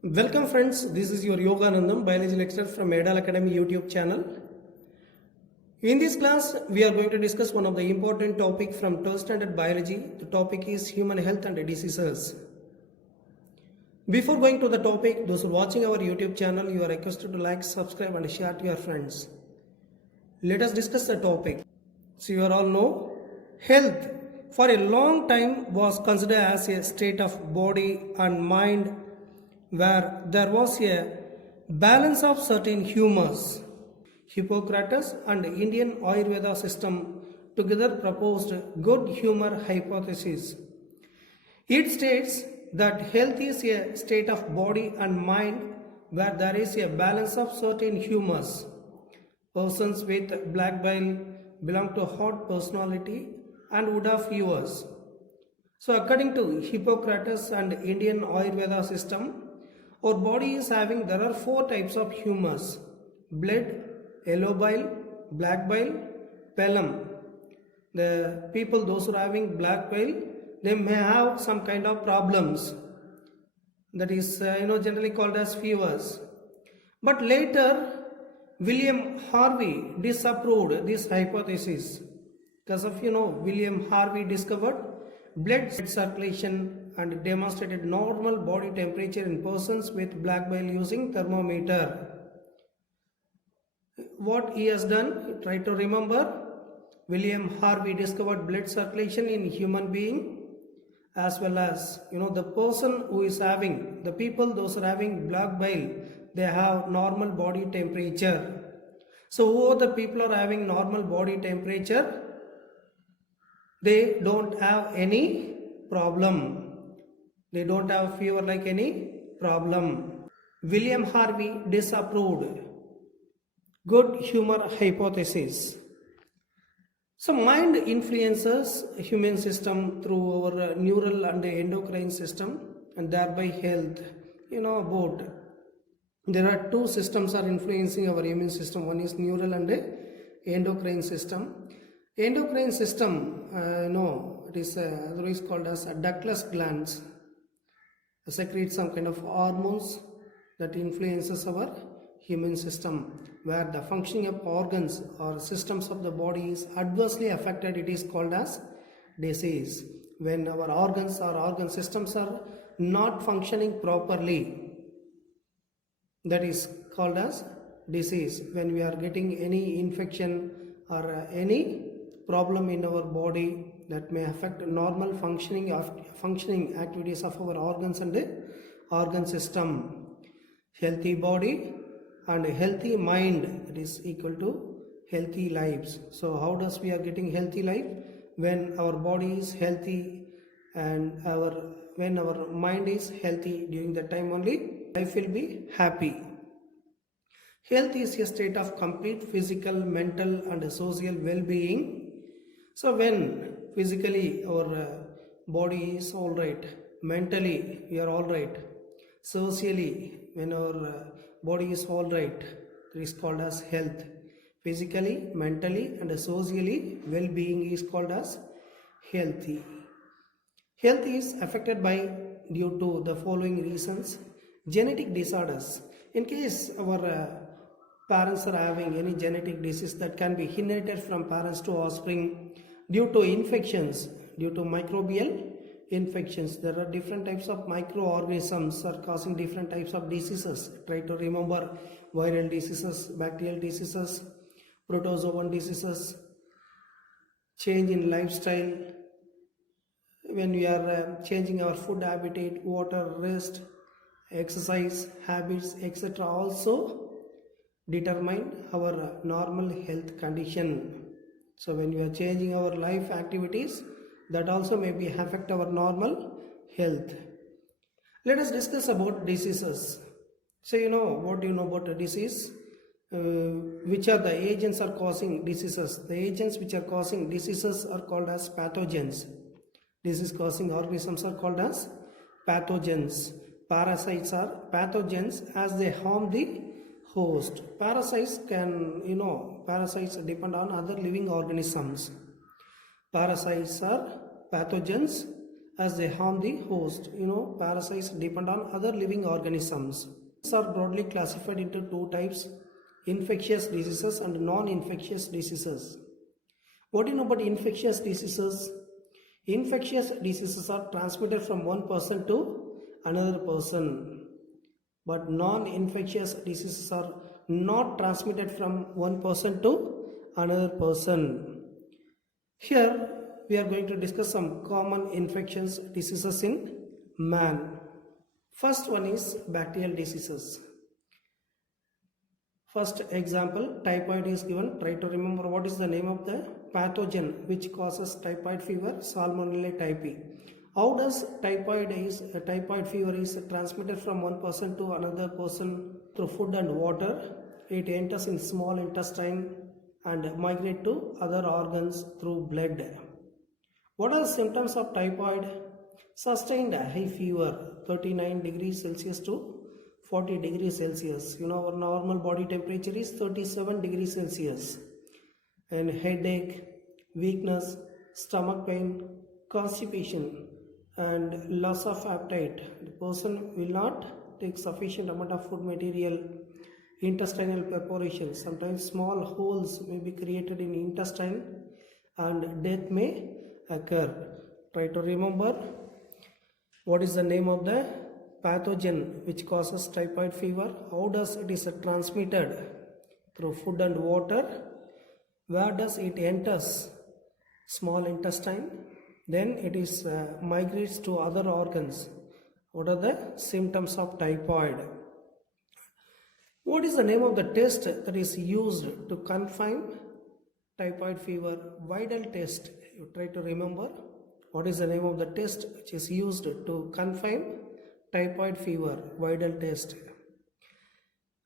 Welcome friends, this is your Yoganandam, biology lecturer from Edall Academy YouTube channel. In this class, we are going to discuss one of the important topic from 12th standard biology. The topic is human health and diseases. Before going to the topic, those who are watching our YouTube channel, you are requested to like, subscribe and share to your friends. Let us discuss the topic. So you all know, health for a long time was considered as a state of body and mind where there was a balance of certain humours. Hippocrates and Indian Ayurveda system together proposed good humour hypothesis. It states that health is a state of body and mind where there is a balance of certain humours. Persons with black bile belong to hot personality and would have fevers. So according to Hippocrates and Indian Ayurveda system, our body is having, there are 4 types of humours: blood, yellow bile, black bile, phlegm. The people, those who are having black bile, they may have some kind of problems, that is generally called as fevers. But later William Harvey disapproved this hypothesis because of William Harvey discovered blood circulation and demonstrated normal body temperature in persons with black bile using thermometer. What he has done, try to remember, William Harvey discovered blood circulation in human being, as well as the person who is having, the people those are having black bile, they have normal body temperature. So who are the people are having normal body temperature? They don't have any problem. They don't have fever like any problem. William Harvey disapproved good humor hypothesis. So mind influences human system through our neural and endocrine system and thereby health. About there are 2 systems are influencing our immune system. One is neural and endocrine system. Endocrine system, it is otherwise called as ductless glands. Secrete some kind of hormones that influences our human system, where the functioning of organs or systems of the body is adversely affected. It is called as disease. When our organs or organ systems are not functioning properly, that is called as disease. When we are getting any infection or any problem in our body that may affect normal functioning activities of our organs and the organ system. Healthy body and healthy mind, that is equal to healthy lives. So how does we are getting healthy life? When our body is healthy and when our mind is healthy, during that time only life will be happy. Health is a state of complete physical, mental and social well-being. So when physically our body is all right, mentally we are all right, socially when our body is all right, it is called as health. Physically, mentally and socially well-being is called as healthy. Health is affected by due to the following reasons. Genetic disorders. In case our parents are having any genetic disease that can be inherited from parents to offspring, due to infections, due to microbial infections. There are different types of microorganisms are causing different types of diseases. Try to remember viral diseases, bacterial diseases, protozoan diseases, change in lifestyle. When we are changing our food habitat, water, rest, exercise, habits, etc. also determine our normal health condition. So when we are changing our life activities, that also may be affect our normal health. Let us discuss about diseases. So what do you know about a disease? Which are the agents are causing diseases? The agents which are causing diseases are called as pathogens. Disease causing organisms are called as pathogens. Parasites are pathogens as they harm the host. Parasites can, parasites depend on other living organisms. Parasites are pathogens as they harm the host. Parasites depend on other living organisms. These are broadly classified into two types: infectious diseases and non-infectious diseases. What do you know about infectious diseases? Infectious diseases are transmitted from one person to another person, but non-infectious diseases are not transmitted from one person to another person. Here we are going to discuss some common infectious diseases in man. First one is bacterial diseases. First example, typhoid is given. Try to remember what is the name of the pathogen which causes typhoid fever: Salmonella typhi. How does typhoid fever is transmitted from one person to another person? Through food and water. It enters in small intestine and migrate to other organs through blood. What are the symptoms of typhoid? Sustained high fever, 39 degrees Celsius to 40 degrees Celsius. Our normal body temperature is 37 degrees Celsius. And headache, weakness, stomach pain, constipation, and loss of appetite. The person will not take sufficient amount of food material. Intestinal perforation. Sometimes small holes may be created in intestine and death may occur. Try to remember what is the name of the pathogen which causes typhoid fever. How does it is transmitted? Through food and water. Where does it enters? Small intestine. Then it is migrates to other organs. What are the symptoms of typhoid? What is the name of the test that is used to confirm typhoid fever? Viral test. You try to remember what is the name of the test which is used to confirm typhoid fever? Viral test.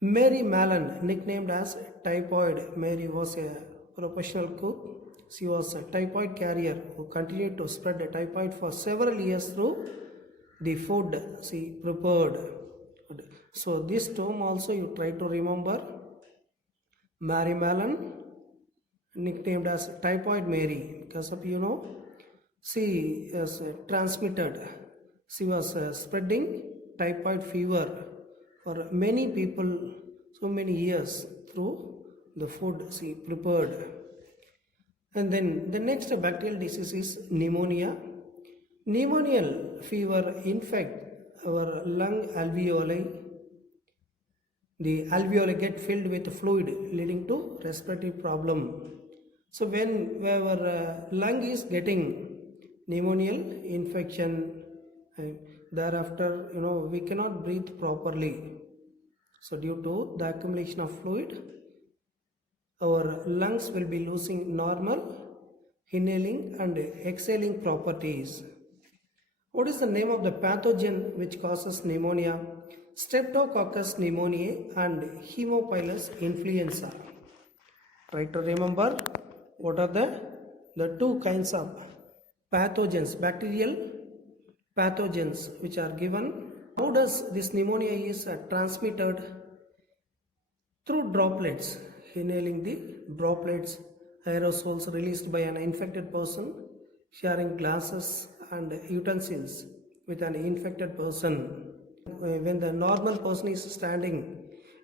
Mary Mallon, nicknamed as Typhoid Mary, was a professional cook. She was a typhoid carrier who continued to spread the typhoid for several years through the food she prepared. So this term also you try to remember. Mary Mallon, nicknamed as Typhoid Mary, because of she is transmitted. She was spreading typhoid fever for many people so many years through the food she prepared. And then the next bacterial disease is pneumonia. Pneumonial fever infect our lung alveoli. The alveoli get filled with fluid leading to respiratory problem. So when our lung is getting pneumonial infection, thereafter we cannot breathe properly. So due to the accumulation of fluid, our lungs will be losing normal inhaling and exhaling properties. What is the name of the pathogen which causes pneumonia? Streptococcus pneumoniae and Haemophilus influenza. Try to remember what are the two kinds of pathogens, bacterial pathogens which are given. How does this pneumonia is transmitted? Through droplets, inhaling the droplets, aerosols released by an infected person, sharing glasses and utensils with an infected person. When the normal person is standing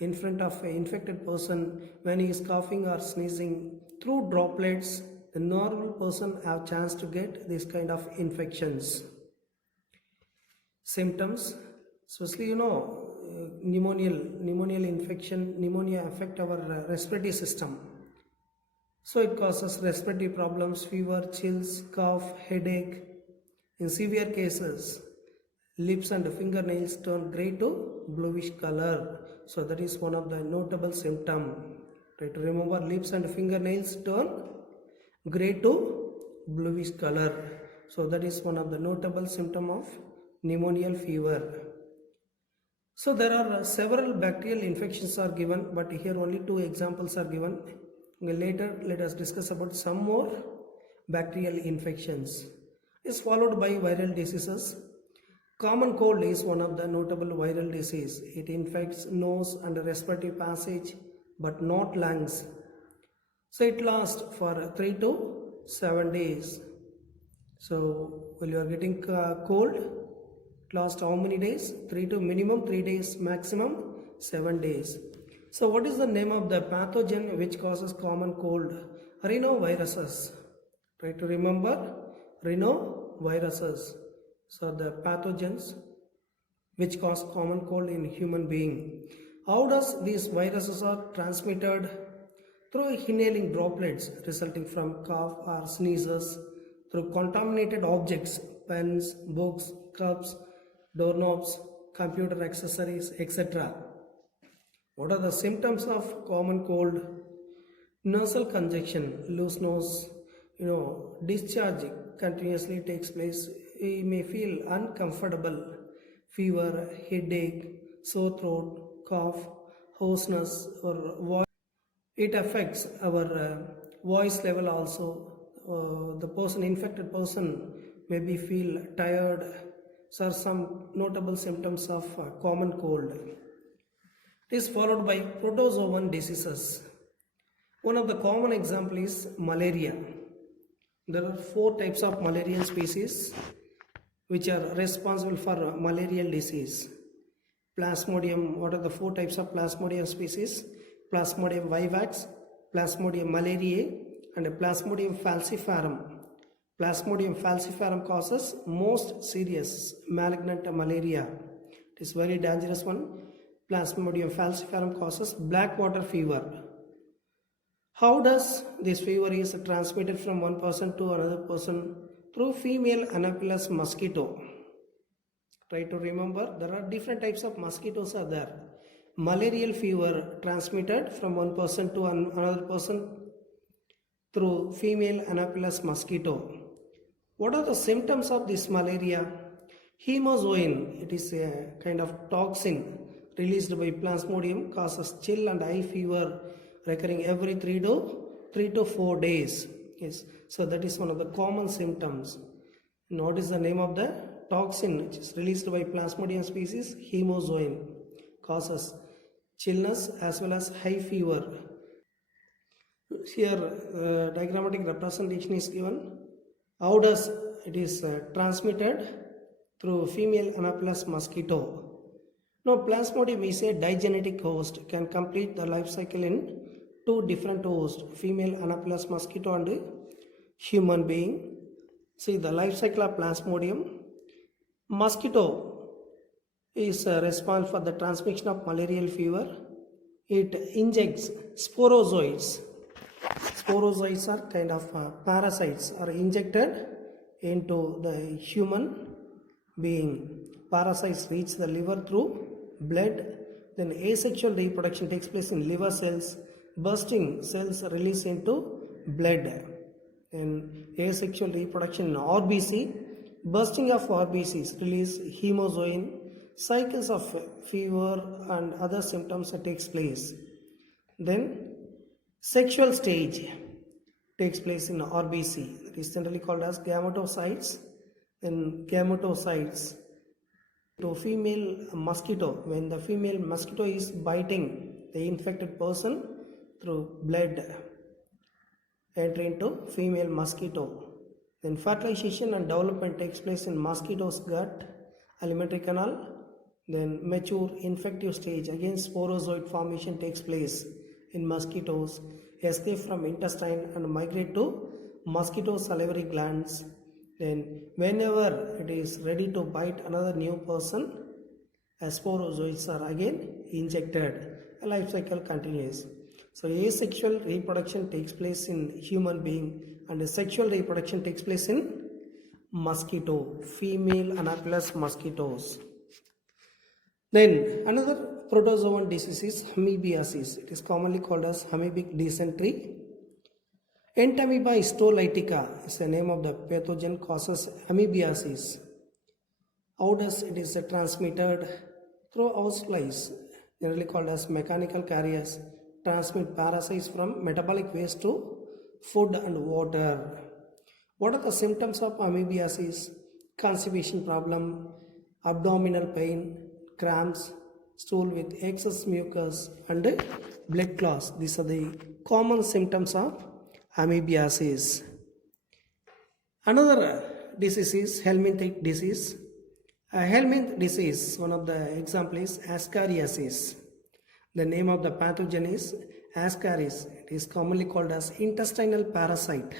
in front of an infected person, when he is coughing or sneezing, through droplets, the normal person have chance to get this kind of infections. Symptoms, especially pneumonial infection, pneumonia affect our respiratory system. So it causes respiratory problems, fever, chills, cough, headache. In severe cases, lips and fingernails turn grey to bluish color. So that is one of the notable symptom. Try to remember, lips and fingernails turn grey to bluish color. So that is one of the notable symptom of pneumonial fever. So there are several bacterial infections are given, but here only two examples are given. Later let us discuss about some more bacterial infections. Is followed by viral diseases. Common cold is one of the notable viral disease. It infects nose and respiratory passage but not lungs. So it lasts for 3 to 7 days. So when you are getting cold, it lasts how many days? 3 to minimum 3 days, maximum 7 days. So what is the name of the pathogen which causes common cold? Rhinoviruses. Try to remember, rhinoviruses. So the pathogens which cause common cold in human being. How does these viruses are transmitted? Through inhaling droplets resulting from cough or sneezes, through contaminated objects, pens, books, cups, doorknobs, computer accessories, etc. What are the symptoms of common cold? Nasal congestion, loose nose, discharge continuously takes place. You may feel uncomfortable, fever, headache, sore throat, cough, hoarseness, or voice. It affects our voice level also. The infected person maybe feel tired. So are some notable symptoms of common cold. It is followed by protozoan diseases. One of the common example is malaria. There are 4 types of malarial species which are responsible for malarial disease. Plasmodium, what are the 4 types of Plasmodium species? Plasmodium vivax, Plasmodium malariae, and Plasmodium falciparum. Plasmodium falciparum causes most serious malignant malaria. It is very dangerous one. Plasmodium falciparum causes black water fever. How does this fever is transmitted from one person to another person? Through female Anopheles mosquito. Try to remember, there are different types of mosquitoes are there. Malarial fever transmitted from one person to another person through female Anopheles mosquito. What are the symptoms of this malaria? Hemozoin, it is a kind of toxin released by Plasmodium, causes chill and high fever recurring every 3 to 4 days. Yes, so that is one of the common symptoms. And what is the name of the toxin which is released by Plasmodium species? Hemozoin, causes chillness as well as high fever. Here diagrammatic representation is given. How does it is transmitted? Through female Anopheles mosquito. Now Plasmodium is a digenetic host, can complete the life cycle in 2 different hosts, female Anopheles mosquito and human being. See the life cycle of Plasmodium. Mosquito is responsible for the transmission of malarial fever. It injects sporozoids. Sporozoids are kind of parasites are injected into the human being. Parasites reach the liver through blood. Then asexual reproduction takes place in liver cells. Bursting cells release into blood. And asexual reproduction in RBC. Bursting of RBCs release hemozoin. Cycles of fever and other symptoms takes place. Then sexual stage takes place in RBC. It is generally called as gametocytes. Then gametocytes to female mosquito. When the female mosquito is biting the infected person through blood, entry into female mosquito. Then fertilization and development takes place in mosquito's gut, alimentary canal. Then mature infective stage, again sporozoid formation takes place in mosquitoes, escape from intestine and migrate to mosquito salivary glands. Then whenever it is ready to bite another new person, sporozoids are again injected. A life cycle continues. So asexual reproduction takes place in human being and sexual reproduction takes place in mosquito, female Anopheles mosquitoes. Then another protozoan disease is amoebiasis. It is commonly called as amoebic dysentery. Entamoeba histolytica is the name of the pathogen, causes amoebiasis. How does it is transmitted? Through houseflies, generally called as mechanical carriers, transmit parasites from metabolic waste to food and water. What are the symptoms of amoebiasis? Constipation problem, abdominal pain, cramps, stool with excess mucus and blood clots. These are the common symptoms of amoebiasis. Another disease is helminth disease. Helminth disease, one of the example is ascariasis. The name of the pathogen is ascaris. It is commonly called as intestinal parasite.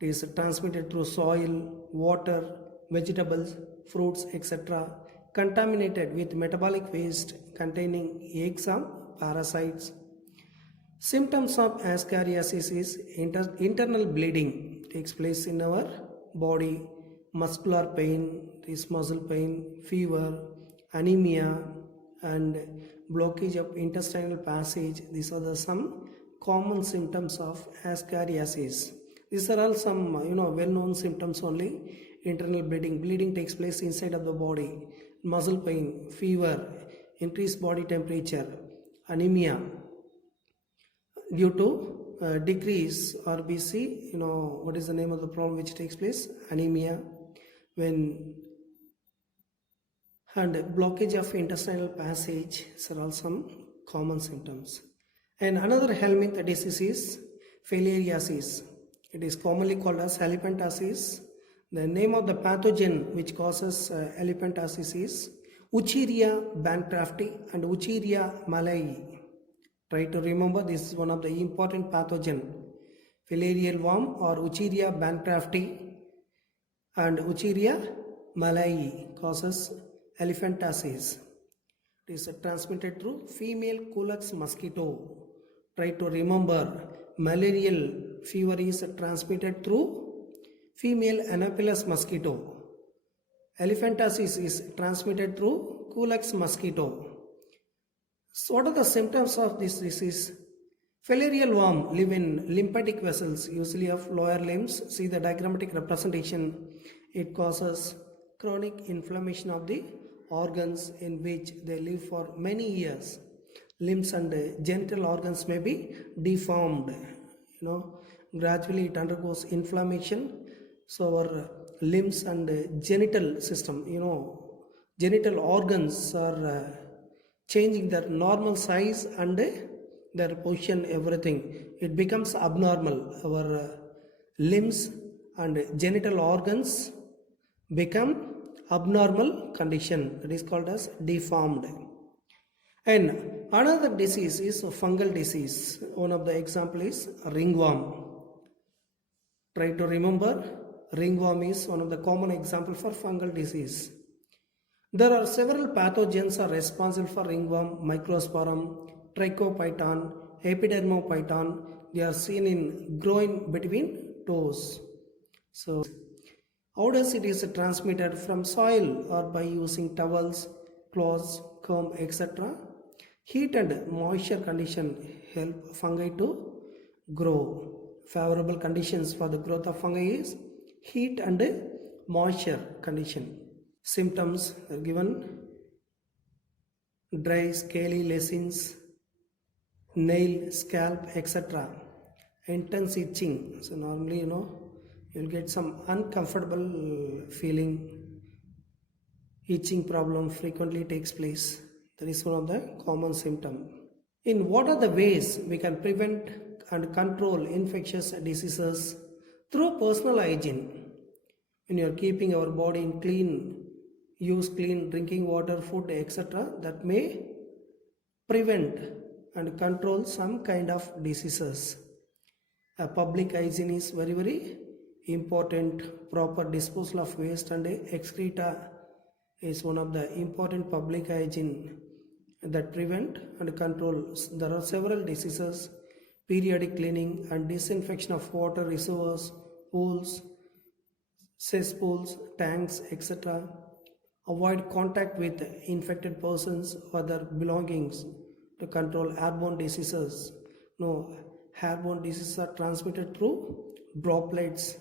It is transmitted through soil, water, vegetables, fruits, etc. contaminated with metabolic waste containing eggs of parasites. Symptoms of ascariasis is internal bleeding takes place in our body, muscular pain, this muscle pain, fever, anemia, and blockage of intestinal passage. These are some common symptoms of ascariasis. These are all some well-known symptoms only. Internal bleeding. Bleeding takes place inside of the body. Muscle pain, fever, increased body temperature, anemia due to decrease RBC. What is the name of the problem which takes place? Anemia. And blockage of intestinal passage. These are all some common symptoms. And another helminth disease is filariasis. It is commonly called as elephantiasis. The name of the pathogen which causes elephantiasis is Wuchereria bancrafti and Wuchereria malayi. Try to remember, this is one of the important pathogen. Filarial worm or Wuchereria bancrafti and Wuchereria malayi causes elephantiasis. It is transmitted through female Culex mosquito. Try to remember, malarial fever is transmitted through female Anopheles mosquito. Elephantiasis is transmitted through Culex mosquito. So what are the symptoms of this disease? Filarial worm live in lymphatic vessels, usually of lower limbs. See the diagrammatic representation. It causes chronic inflammation of the organs in which they live for many years. Limbs and genital organs may be deformed. Gradually it undergoes inflammation. So our limbs and genital system, genital organs are changing their normal size and their position, everything. It becomes abnormal. Our limbs and genital organs become abnormal condition. That is called as deformed. And another disease is fungal disease. One of the example is ringworm. Try to remember, ringworm is one of the common example for fungal disease. There are several pathogens are responsible for ringworm: microsporum, trichophyton, epidermophyton. They are seen in growing between toes. So how does it is transmitted? From soil or by using towels, cloths, comb, etc. Heat and moisture condition help fungi to grow. Favorable conditions for the growth of fungi is heat and moisture condition. Symptoms are given: dry, scaly lesions, nail, scalp, etc. Intense itching. So normally, you'll get some uncomfortable feeling. Itching problem frequently takes place. That is one of the common symptoms. In what are the ways we can prevent and control infectious diseases? Through personal hygiene. When you are keeping our body in clean, use clean drinking water, food, etc., that may prevent and control some kind of diseases. Public hygiene is very, very important. Proper disposal of waste and excreta is one of the important public hygiene that prevent and control. There are several diseases: periodic cleaning and disinfection of water reservoirs, pools, cesspools, tanks, etc. Avoid contact with infected persons or their belongings to control airborne diseases. Airborne diseases are transmitted through droplets.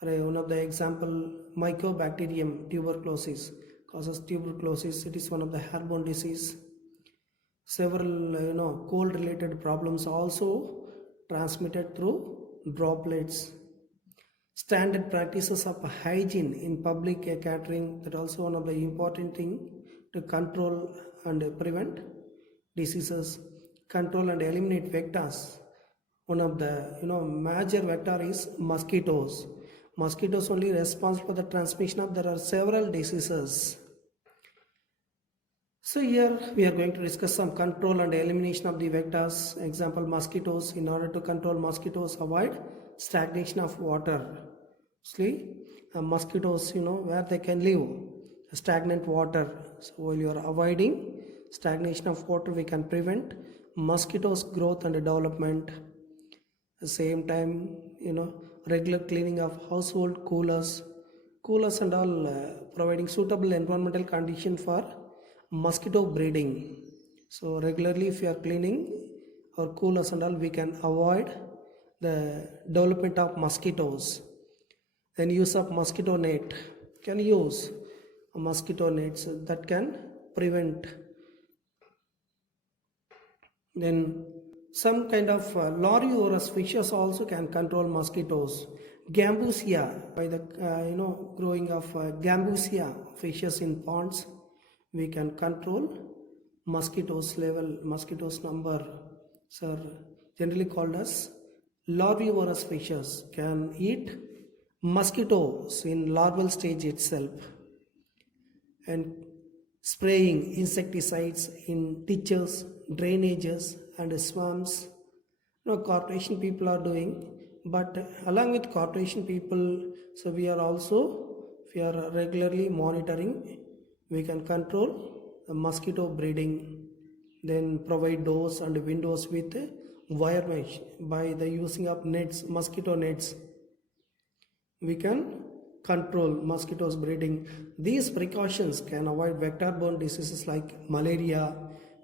One of the example, Mycobacterium tuberculosis causes tuberculosis. It is one of the airborne disease. Several cold related problems also transmitted through droplets. Standard practices of hygiene in public catering, that also one of the important thing to control and prevent diseases. Control and eliminate vectors. One of the major vector is mosquitoes. Mosquitoes only responsible for the transmission of there are several diseases. So here we are going to discuss some control and elimination of the vectors. Example, mosquitoes. In order to control mosquitoes, avoid stagnation of water. See, mosquitoes, where they can live, stagnant water. So while you are avoiding stagnation of water, we can prevent mosquitoes growth and development. At the same time, regular cleaning of household coolers and all, providing suitable environmental condition for mosquito breeding. So regularly if you are cleaning our coolers and all, we can avoid the development of mosquitoes. Then use of mosquito net. Can use mosquito nets that can prevent. Then some kind of larvivorous fishes also can control mosquitoes. Gambusia, by the growing of gambusia fishes in ponds, we can control mosquitoes level, mosquitoes number. So generally called as larvivorous fishes can eat mosquitoes in larval stage itself. And spraying insecticides in ditches, drainages and swamps. Corporation people are doing, but along with corporation people, so we are regularly monitoring, we can control the mosquito breeding. Then provide doors and windows with wire mesh by the using of nets, mosquito nets. We can control mosquitoes breeding. These precautions can avoid vector-borne diseases like malaria,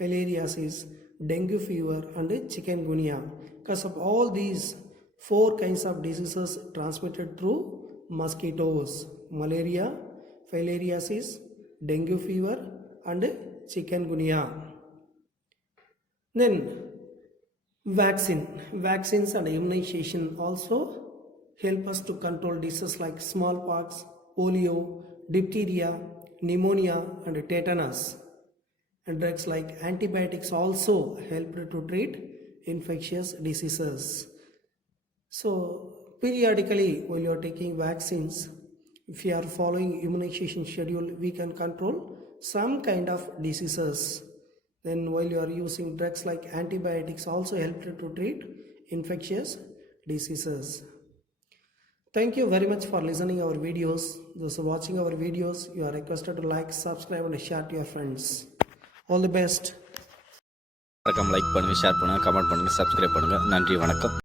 filariasis, dengue fever and chikungunya. Because of all these 4 kinds of diseases transmitted through mosquitoes: malaria, filariasis, dengue fever and chikungunya. Then vaccines and immunization also help us to control diseases like smallpox, polio, diphtheria, pneumonia and tetanus. And drugs like antibiotics also help to treat infectious diseases. So periodically while you are taking vaccines, if you are following immunization schedule, we can control some kind of diseases. Then while you are using drugs like antibiotics also help to treat infectious diseases. Thank you very much for listening our videos. Those watching our videos, you are requested to like, subscribe and share to your friends. All the best. Like பண்ணுங்க, share பண்ணுங்க, comment பண்ணுங்க, subscribe பண்ணுங்க. நன்றி, வணக்கம்.